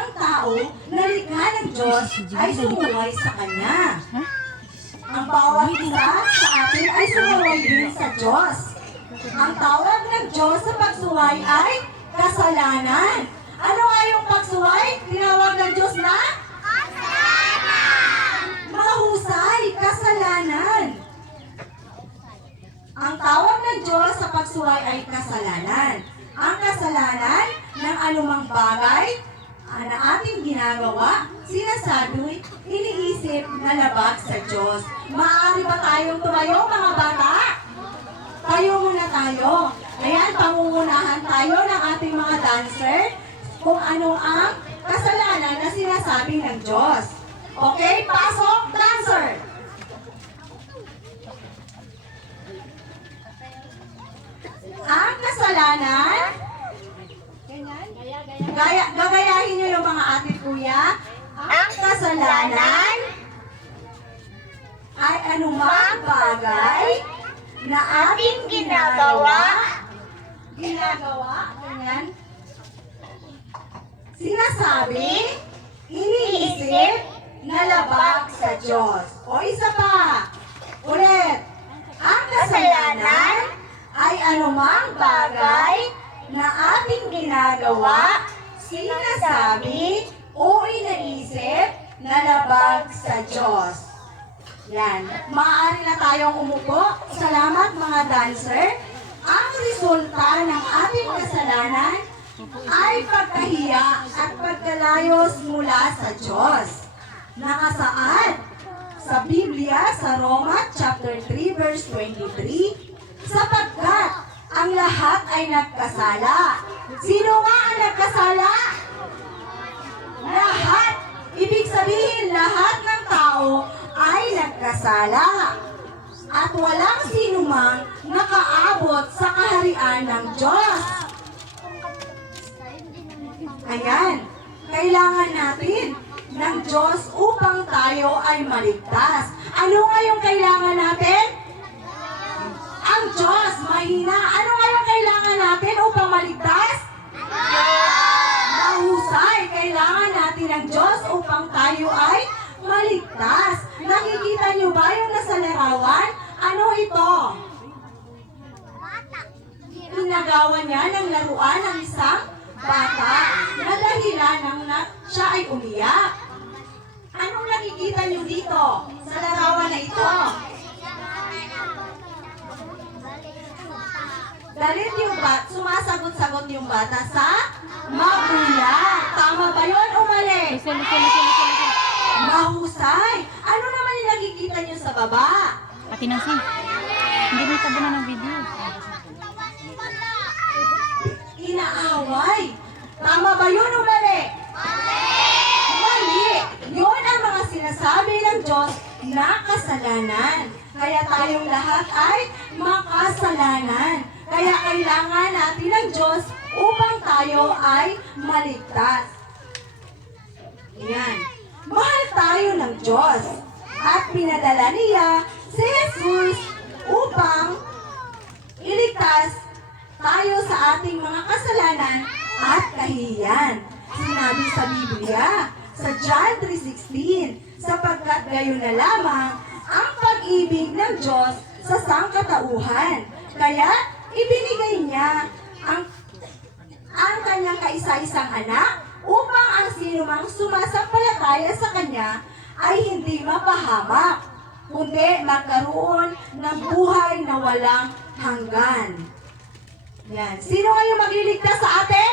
ng tao na likha ng Diyos ay sumuway sa Kanya. Ang bawat isa sa atin ay sumuway din sa Diyos. Ang tawag ng Diyos sa pagsuway ay kasalanan. Ano nga yung pagsuway? Tinawag ng Diyos na? Kasalanan! Mahusay, kasalanan. Ang tawag ng Diyos sa pagsuway ay kasalanan. Ang kasalanan ng anumang bagay na ating ginagawa, sinasabi, iniisip na labag sa Diyos. Maaari ba tayong tumayo, mga bata? Tayo muna tayo. Ayan, pangungunahan tayo ng ating mga dancer kung ano ang kasalanan na sinasabi ng Diyos. Okay, pasok, dancer! Ang kasalanan, gagayahin nyo yung mga ate kuya. Ang kasalanan ay anumang bagay na ating ginagawa, ganyan, sinasabi, iniisip, na labag sa Diyos. O isa pa, ulit, ang kasalanan ay anumang bagay na ating ginagawa, sinasabi, o iniisip, na labag sa Diyos. Yan. Maaari na tayong umupo. Salamat mga dancer. Ang resulta ng ating kasalanan ay pagkahiya at pagkalayos mula sa Diyos. Nakasaad sa Biblia sa Roma chapter 3 verse 23, sapagkat ang lahat ay nagkasala. Sino nga ang nagkasala? Lahat. Ibig sabihin, lahat ng tao ay nagkasala. At walang sinumang nakaabot sa kaharian ng Diyos. Ayan, kailangan natin ng Diyos upang tayo ay maligtas. Ano nga yung kailangan natin? Ang Diyos, mahina. Ano nga yung kailangan natin upang maligtas? Mahusay. Kailangan natin ng Diyos upang tayo ay maligtas. Nakikita niyo ba yung nasa larawan? Ano ito? Pinagawa niya ng laruan ng isang bata na dahilan ng siya ay umiyak. Anong nakikita niyo dito sa larawan na ito? Galit yung bata, sumasagot-sagot yung bata sa magulang. Tama ba yun o mali? Mahusay. Ano naman yung nakikita niyo sa baba? Pati na si. Hindi may tabo na ng video. Inaaway. Tama ba yun o mali? Mali. Yun ang mga sinasabi ng Diyos na kasalanan. Kaya tayong lahat ay makasalanan. Kaya kailangan natin ng Diyos upang tayo ay maligtas. Yan. Mahal tayo ng Diyos. At pinadala niya si Jesus upang iligtas tayo sa ating mga kasalanan at kahihiyan. Sinabi sa Biblia, sa John 3:16, sapagkat gayon na lamang ang pag-ibig ng Diyos sa sangkatauhan. Kaya ibinigay niya ang kanyang kaisa-isang anak upang ang sinumang sumasampalataya sa kanya ay hindi mapahamak, kundi magkaroon ng buhay na walang hanggan. Yan. Sino ngayon magliligtas sa atin?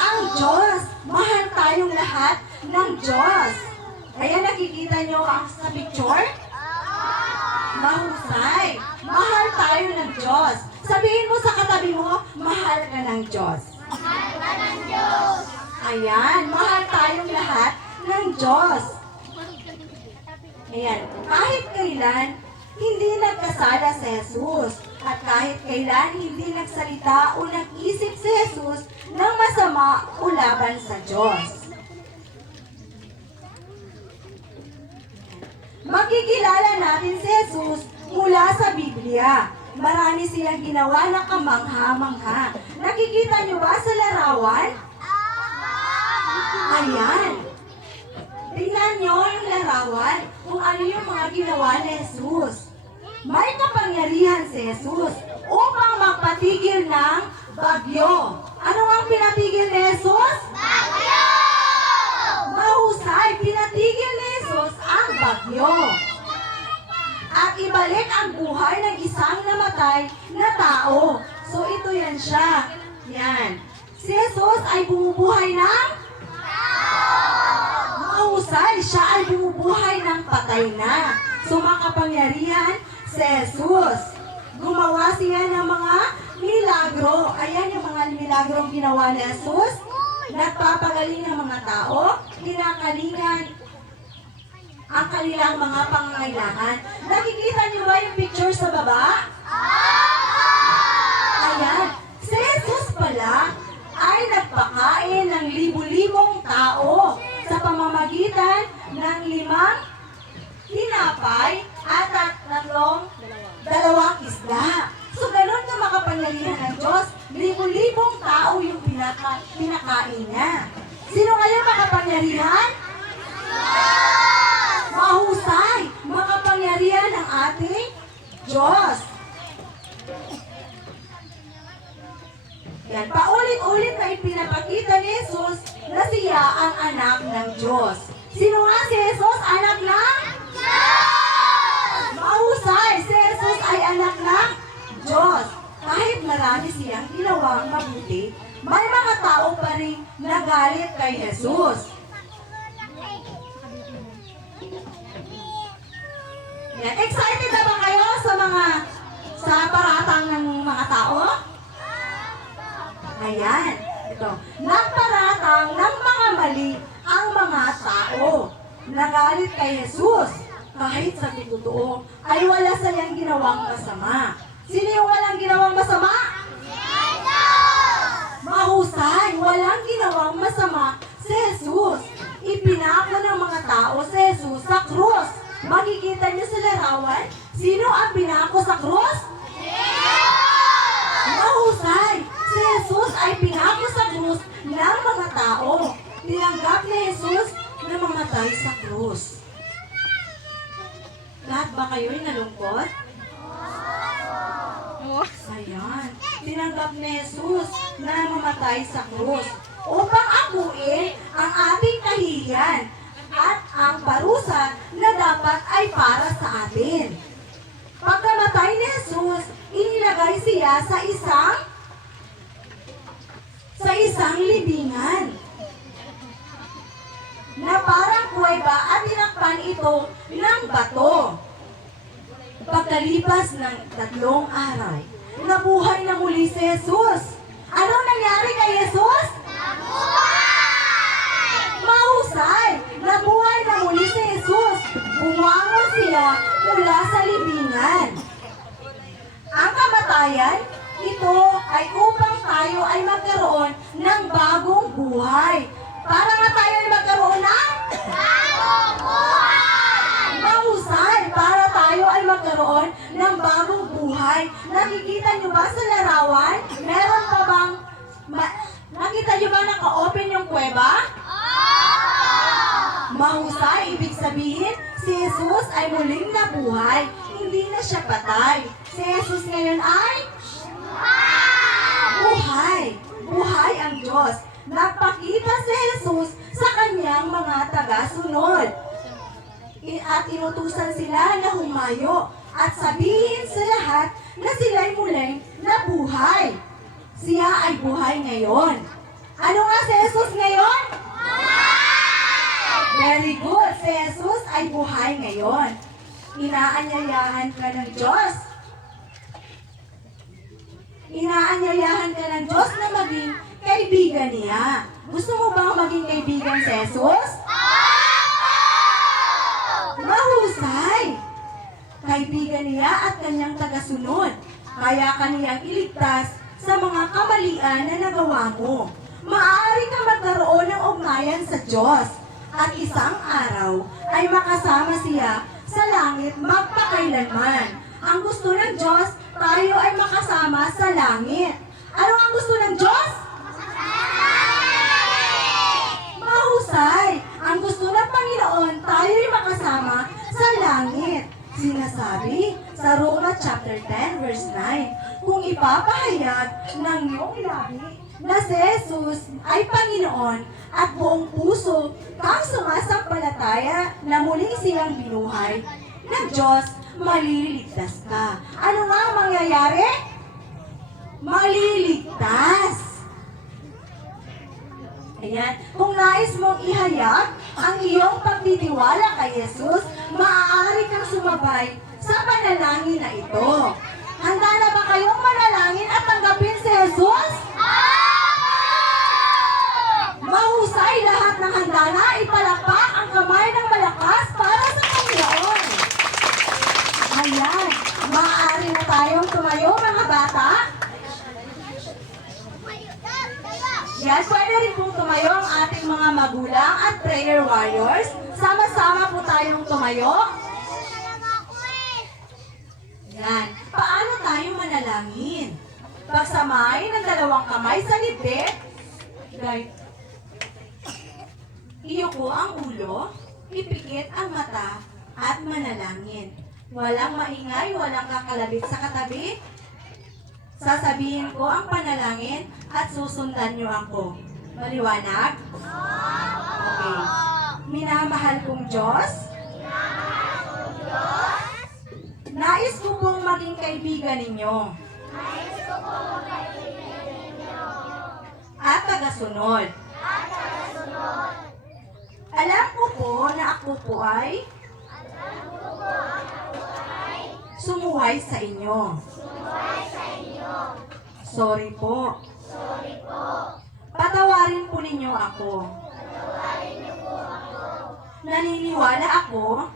Ang Diyos. Mahal tayong lahat ng Diyos. Kaya nakikita nyo ang sa picture? Mahusay. Mahal tayo ng Diyos. Sabihin mo sa katabi mo, mahal ka ng Diyos. Mahal ka ng Diyos. Ayan, mahal tayong lahat ng Diyos. Ayan, kahit kailan, hindi nagkasala si Jesus. At kahit kailan, hindi nagsalita o nag-isip si Jesus ng masama o laban sa Diyos. Makikilala natin si Jesus mula sa Biblia. Marami silang ginawa na kamangha-mangha. Nakikita niyo ba sa larawan? Ayan. Tingnan nyo yung larawan kung ano yung mga ginawa ni Jesus. May kapangyarihan si Jesus upang magpatigil ng bagyo. Ano ang pinatigil ni Jesus? Bagyo! Mahusay, pinatigil ni Jesus ang bagyo. At ibalik ang buhay ng isang namatay na tao. So ito yan siya. Yan. Si Jesus ay bumubuhay ng mahusay. Siya ay bumubuhay ng patay na. So makapangyarihan si Jesus. Gumawa siya ng mga milagro. Ayan yung mga milagrong ginawa ni Jesus. Nagpapagaling ng mga tao. Kinakalingan ang kanilang mga pangangailangan. Nakikita niyo ba yung picture sa baba? Ayan. Si Jesus pala ay nagpakain ng libu-libong tao sa pamamagitan ng 5 tinapay at dalawang isda. So, ganun na makapangyarihan ng Diyos. Libu-libong tao yung pinakain niya. Sino ngayon makapangyarihan? Mahusay! Makapangyarihan ng ating Diyos. Yan, paulit-ulit na ipinapakita ni Jesus na siya ang anak ng Diyos. Sino nga si Jesus? Anak ng Diyos! Mahusay! Si Jesus ay anak ng Diyos. Kahit marami siyang ginawang mabuti, may mga tao pa rin nagalit kay Jesus. Yan. Excited na ba kayo sa paratang ng mga tao? Ayan. Ito. Nagparatang ng mga mali ang mga tao. Nagalit kay Jesus. Kahit sa totoo ay wala silang ginawang masama. Sino yung walang ginawang masama? Mahusay. Walang ginawang masama si Jesus. Ipinako ng mga tao si Jesus sa krus. Makikita niyo sa larawan, sino ang pinako sa krus? Mahusay! Si Jesus ay pinako sa krus ng mga tao. Tinanggap ni Jesus na mamatay sa krus. Lahat ba kayo'y nalungkot? Ayan. Tinanggap ni Jesus na mamatay sa krus upang akuin ang ating kahihiyan at ang parusa na dapat ay para sa atin. Pagkamatay ni Jesus, inilagay siya sa isang libingan na parang kuweba at tinakpan ito ng bato. Pagkalipas ng 3 araw, nabuhay na muli si Jesus. Anong nangyari kay Jesus? Mahusay! Nabuhay na muli si Jesus. Bumangon siya mula sa libingan. Ang kamatayan, ito ay upang tayo ay magkaroon ng bagong buhay. Para nga tayo ay magkaroon ng Bagong buhay! mahusay. Para tayo ay magkaroon ng bagong buhay. Nakikita niyo ba sa larawan? Meron pa bang... nakita niyo ba naka-open yung kuweba? Mahusay, ibig sabihin, si Jesus ay muling nabuhay. Hindi na siya patay. Si Jesus ngayon ay buhay. Buhay ang Diyos. Nagpakita si Jesus sa kanyang mga taga-sunod. At inutusan sila na humayo at sabihin sa lahat na sila'y muling nabuhay. Siya ay buhay ngayon. Ano nga si Jesus ngayon? Very good. Si Jesus ay buhay ngayon. Inaanyayahan ka ng Diyos. Inaanyayahan ka ng Diyos na maging kaibigan niya. Gusto mo bang maging kaibigan si Jesus? Mahusay! Kaibigan niya at kanyang tagasunod. Kaya kaniyang iligtas sa mga kamalian na nagawa mo. Maaari ka magkaroon ng ugnayan sa Diyos. At isang araw ay makasama siya sa langit magpakailanman. Ang gusto ng Diyos, tayo ay makasama sa langit. Ano ang gusto ng Diyos? langit. Sinasabi sa Roma chapter 10 verse 9, kung ipapahayag ng iyong labi na si Jesus ay Panginoon at buong puso kang sumasampalataya na muling siyang binuhay ng Diyos, maliligtas ka. Ano nga ang mangyayari? Maliligtas. Ayan. Kung nais mong ihayag ang iyong pagtitiwala kay Jesus, maaari kang sumabay sa panalangin na ito. Handa na ba kayong manalangin at tanggapin si Jesus? Mahusay lahat ng handa na, ipalakpak ang kamay ng malakas para sa Panginoon. Ayan. Maaari na tayong tumayo, mga bata. Yan, pwede rin pong tumayo ang ating mga magulang at prayer warriors. Sama-sama po tayong tumayo. Yan. Paano tayo manalangin? Pagsamahin ng dalawang kamay sa libit. Right. Iyuko ang ulo, ipikit ang mata, at manalangin. Walang maingay, walang kakalabit sa katabi. Sasabihin ko ang panalangin at susundan niyo ako. Maliwanag? Okay. Minamahal kong Diyos. Nais ko pong maging kaibigan ninyo. At tagasunod. Alam ko po na ako po ay sumuway sa inyo. Sorry po. Patawarin po ninyo ako. Naniniwala ako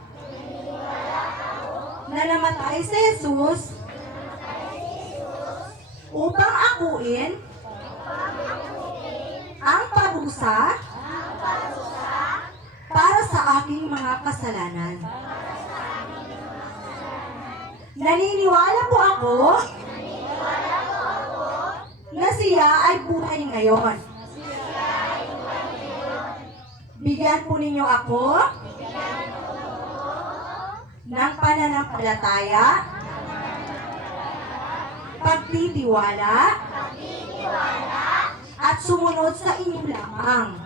na namatay si Jesus upang akuin ang parusa para sa aking mga kasalanan. Naniniwala po ako na siya ay buhay ngayon. Bigyan po ninyo ako ng pananampalataya, pagtitiwala, at sumunod sa inyo lamang.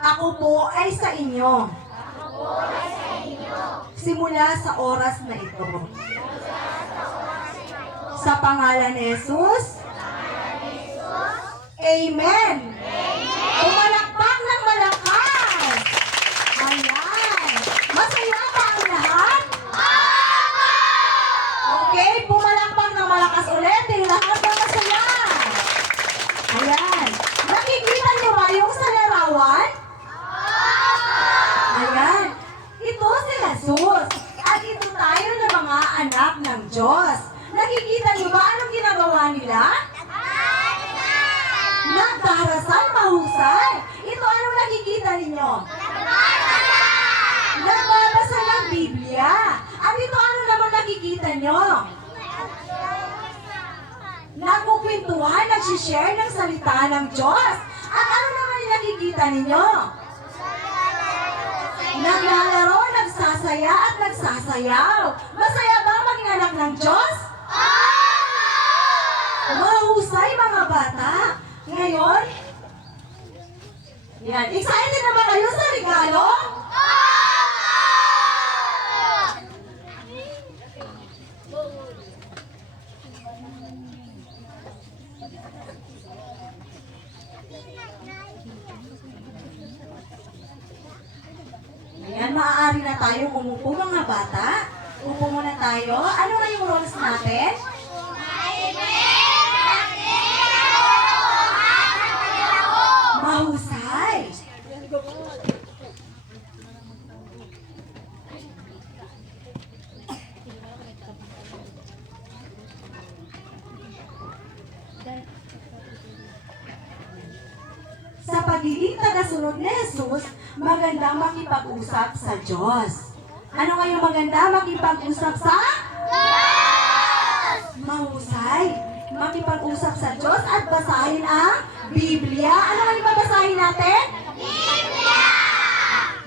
Ako po ay sa inyo. Simula sa oras na ito. Sa pangalan ni Jesus. Amen. Pumalakpak ng malakas. Ayan. Masaya ba ang lahat? Okay, pumalakpak ng malakas ulit. Lahat na masaya. Ayan. Nakikita niyo ba yung sa larawan? Ayan. Ito si Jesus. At ito tayo na mga anak ng Diyos. Nakikita niyo ba anong ginagawa nila? Nagdarasal mahusay. Ito anong nakikita ninyo? Nagbabasa ng Biblia. At ito ano naman nakikita nyo? Nagkukwentuhan, nagsishare ng salita ng Diyos. At ano naman yung nakikita ninyo? Naglalaro, nagsasaya at nagsasayaw. Masaya ba maging anak ng Diyos? Mahusay mga bata. Ngayon, yan. Excited na ba kayo sa regalo? Ayan, maaari na tayo umupo mga bata. Upo muna tayo. Ano nga yung roles natin? Mahusay. Sa pagiging tagasunod ni Jesus, maganda makipag-usap sa Diyos. Ano ngayon maganda makipag-usap sa? Mahusay. Makipag-usap sa Diyos at basahin ang Biblia. Ano ngayon babasahin natin? Biblia!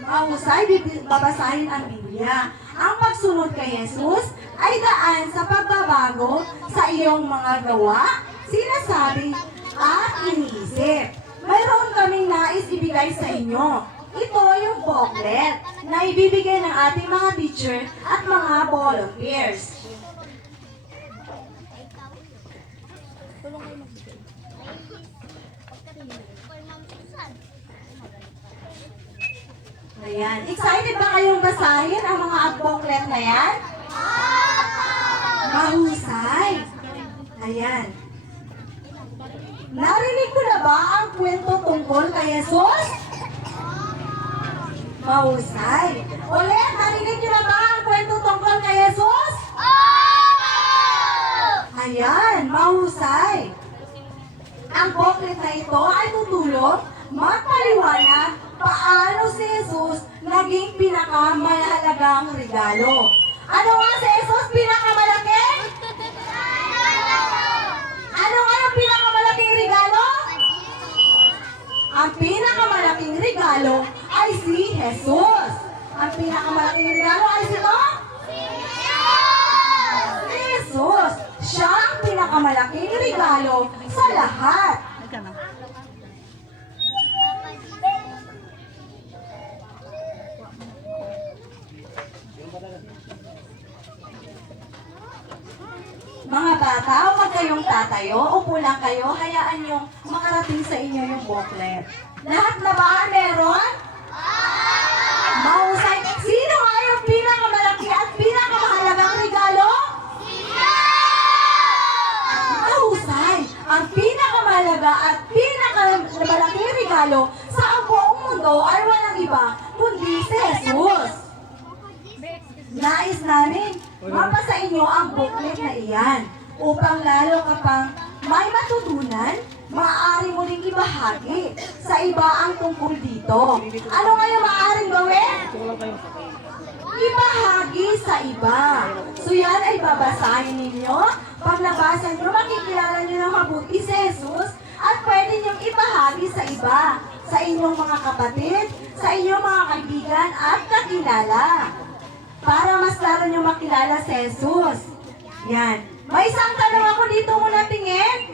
Mahusay, babasahin ang Biblia. Ang pagsunod kay Jesus ay daan sa pagbabago sa iyong mga gawa, sinasabi at iniisip. Mayroon kaming nais ibigay sa inyo. Ito yung booklet na ibibigay ng ating mga teacher at mga volunteers. Ayan. Excited ba kayong basahin ang mga booklet na yan? Mahusay. Ayan. Narinig ko na ba ang kwento tungkol kay Jesus? Mahusay. Ulit, narinig niyo na ba ang kwento tungkol kay Jesus? Ayan, mahusay. Ang booklet na ito ay tutulong magpaliwanag paano si Jesus naging pinakamahalagang regalo. Ano nga si Jesus pinakamalaki? Ano nga yung pinakamalaking regalo? Ang pinakamalaking regalo ay si Jesus. Ang pinakamalaking regalo ay sino? Si Jesus. Siya ang pinakamalaking regalo sa lahat. Mga bata, huwag kayong tatayo, upo lang kayo, hayaan nyo makarating sa inyo yung booklet. Lahat na ba meron? Mahusay. Sino nga yung pinakamalaki at pinakamahalagang regalo? Mahusay. Ang pinakamahalaga at pinakamalaking regalo sa buong mundo ay walang iba kundi si Jesus. Nais namin mapasa inyo ang booklet na iyan upang lalo kapang may matutunan, maaari mo ring ibahagi sa iba ang tungkol dito. Ano nga yung maaaring gawin? Ibahagi sa iba. So yan ay babasahin ninyo. Pag nabasa nyo, makikilala nyo ng mabuti si Jesus at pwede nyong ibahagi sa iba, sa inyong mga kapatid, sa inyong mga kaibigan at kakilala. Para mas lalo nyo makilala si Jesus. Yan. May isang tanong ako dito muna tingin.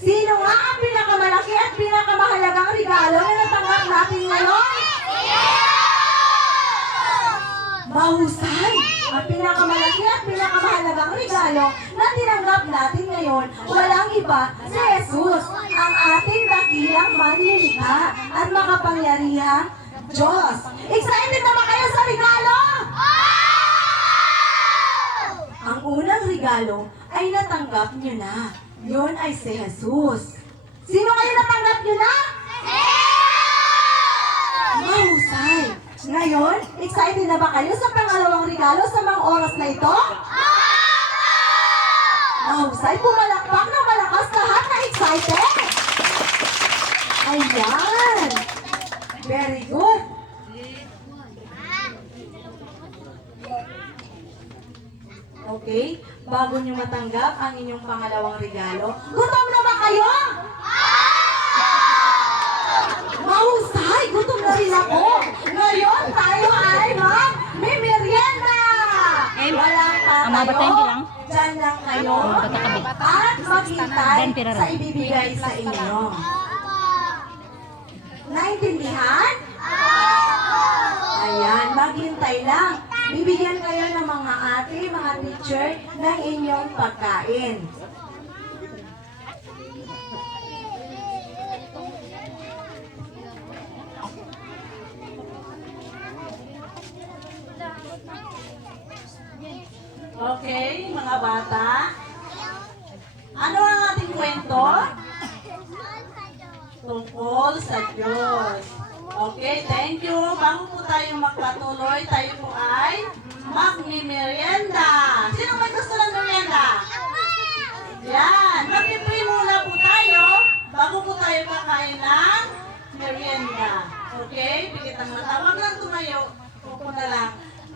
Sino nga ang pinakamalaki at pinakamahalagang regalo na natanggap natin ngayon? Mahusay! Ang pinakamalaki at pinakamahalagang regalo na tinanggap natin ngayon, walang iba, si Jesus, ang ating dakilang manlilikha at makapangyarihang Diyos. Excited na ba kayo sa regalo? Ang unang regalo ay natanggap nyo na. Yun ay si Jesus. Sino kayo natanggap nyo na? Mahusay. Ngayon, excited na ba kayo sa pangalawang regalo sa mga oras na ito? Mahusay, pumalakpak na malakas lahat na excited. Ayan. Very good. Okay, bago nyo matanggap ang inyong pangalawang regalo, gutom na ba kayo? Mahusay, gutom na rin ako. Ngayon, tayo ay may merienda. Walang Ang mga bata tatayo, yung bilang? dyan lang kayo, at maghintay sa ibibigay sa inyo. Naintindihan? Ayan, maghintay lang. Bibigyan kayo ng mga ate, mga teacher ng inyong pagkain. Okay, mga bata. Ano ang ating kwento? Tungkol sa Diyos. Okay, thank you. Bago po tayo magpatuloy, tayo po ay magmimerienda. Sino may gusto ng merienda? Yan. Mag-pray muna po tayo bago po tayo kakain ng merienda. Okay? Pikit ang mata. Huwag lang tumayo. Ako na lang.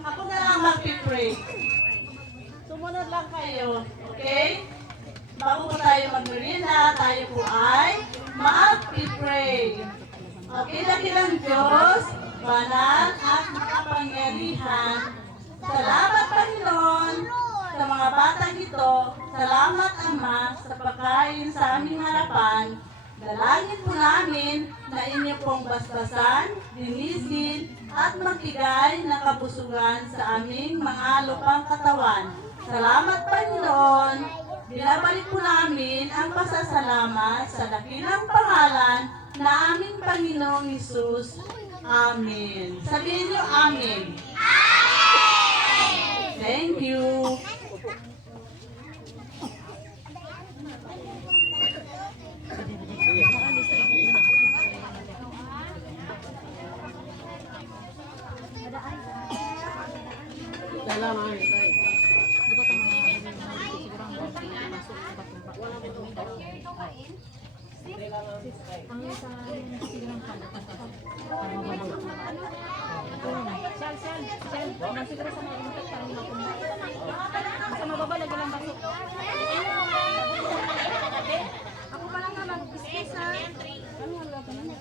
Ako na lang mag-pray. Sumunod lang kayo. Okay? Bago po tayo magmerienda, tayo po ay mag-pray. Okay, dakilang Diyos, banal at makapangyarihan. Salamat, Panginoon, sa mga batang ito. Salamat, Ama, sa pagkain sa aming harapan. Dalangin po namin na inyo pong basbasan, linisin, at magbigay ng kabusugan sa aming mga lupang katawan. Salamat, Panginoon. Binabalik po namin ang pasasalamat sa dakilang pangalan na aming Panginoong Hesus. Amen. Sabihin niyo, Amen. Thank you. Sa mababa, lagyan lang baso. Ako pa lang naman, business ha. Ano ang lagyan na?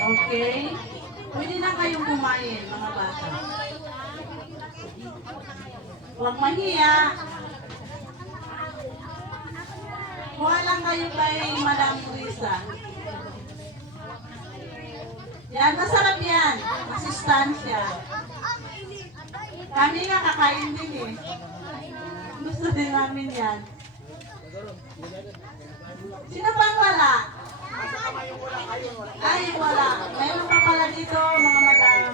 Okay? Pwede na kayong kumain, mga bata. Huwag mahiya. Kuha lang kayo kay Madam Risa. Yan, masarap yan. Masustansya. Kami nga kakain din eh. Gusto din namin yan. Sino pang wala? Ay, wala. Mayroon pa pala dito, mga madam.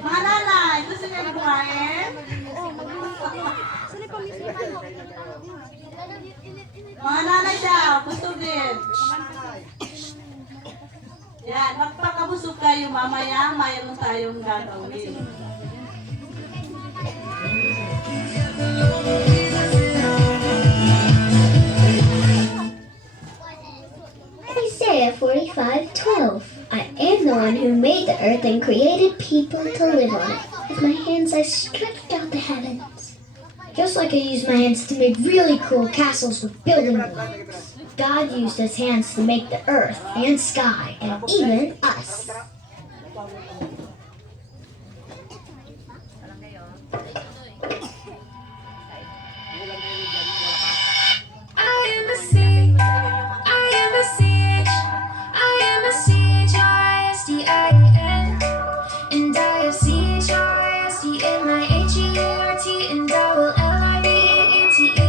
Mga nanay, gusto niyo na kumain? Mga nanay daw, gusto din. Yan, magpakabusog kayo mamaya, mayroon tayong gagawin. Isaiah 45:12. I am the one who made the earth and created people to live on it. With my hands I stretched out the heavens. Just like I used my hands to make really cool castles with building blocks, God used his hands to make the earth and sky and even us. I am a C, I am a CH, I am a CHRISTIN, and I have CHRIST in my HEART, and I will LIVEETERNALY.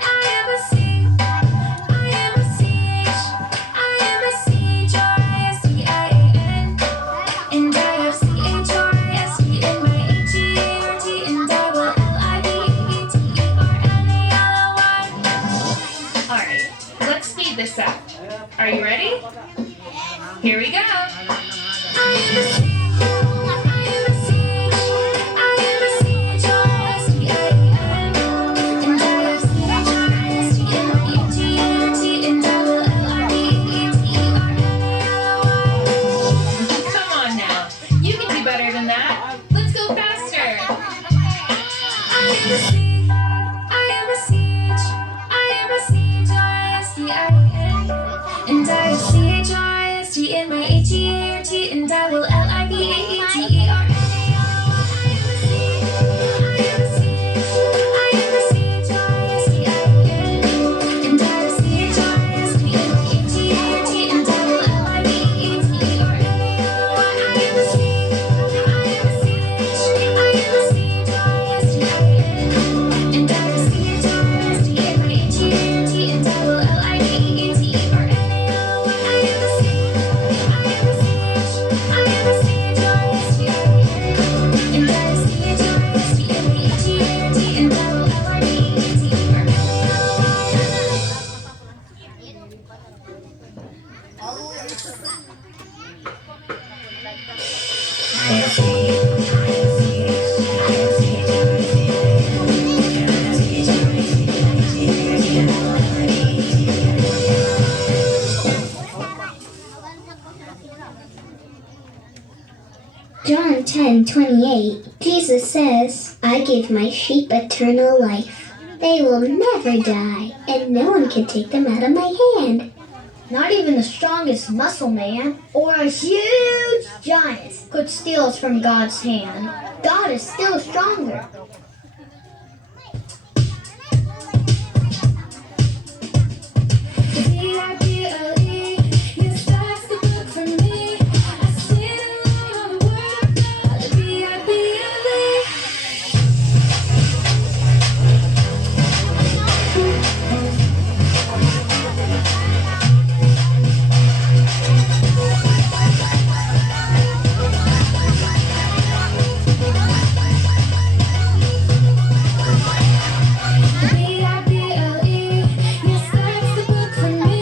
I am a C, I am a CH, I am a CHRISTIN, John 10:28, Jesus says, I give my sheep eternal life. They will never die, and no one can take them out of my hand. Not even the strongest muscle man or a huge giant could steal us from God's hand. God is still stronger. B-I-B-L-E, yes, that's the book for me. I sit alone on the word of God. B-I-B-L-E. B-I-B-L-E, yes, that's the book for me.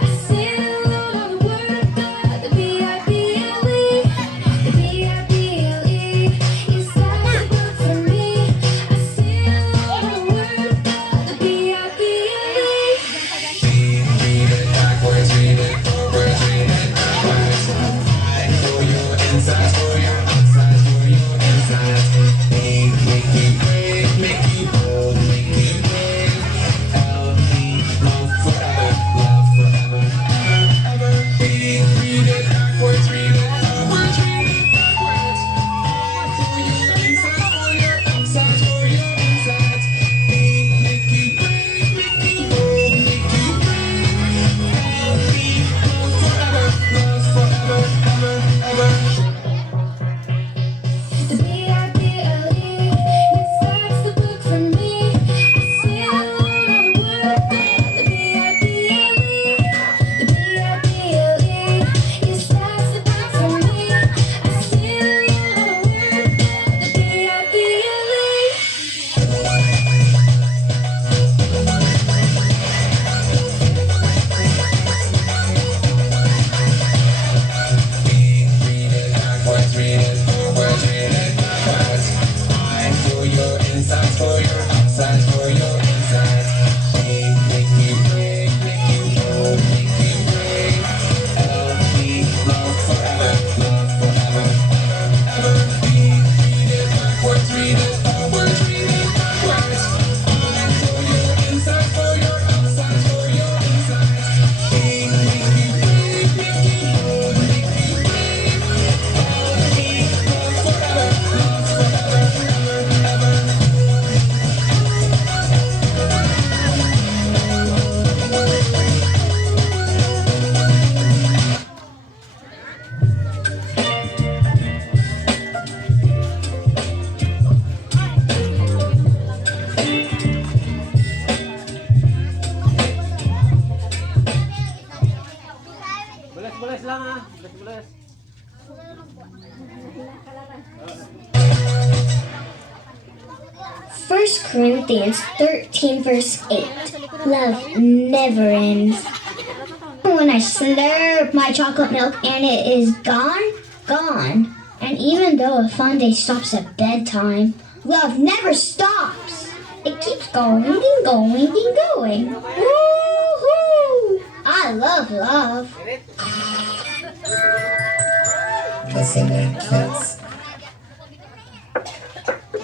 I sit alone on the word of God. The B-I-B-L-E, the B-I-B-L-E, yes, that's the book for me. I sit alone on the word of God. The B-I-B-L-E. Read it backwards, read it forwards, read it backwards. I for your insides, for your outsides, for your insides. Make you brave, make you bold, make you brave. Healthy, love forever, ever, ever. Read it backwards, read it forwards, read it backwards. I for your insides, for your outsides, for your insides. Make you brave, make you bold, make you brave. Healthy, love forever, ever, ever. The B-I-B-L-E, yes, that's the book for me. I sit alone on the word of God. The B-I-B-L-E, the B-I-B-L-E, yes, that's the book for me. I sit alone on the word of God. The B-I-B-L-E. Read it backwards, read it forwards, read it backwards. I for your insides, for your outsides, for your insides. Make you brave, make you bold, make you brave. Healthy, love forever, ever, ever. Read it backwards, read it forwards, read it backwards. I for your insides, for your outsides, for your insides. Make you brave, make you bold, make you brave. Healthy, love forever, ever, ever. Bulas-bulas lang ah. Bulas-bulas. First Corinthians 13 verse 8. Love never ends. When I slurp my chocolate milk and it is gone, gone. And even though a fun day stops at bedtime, love never stops. It keeps going and going and going. Woo-hoo! I love love. Listen, kids.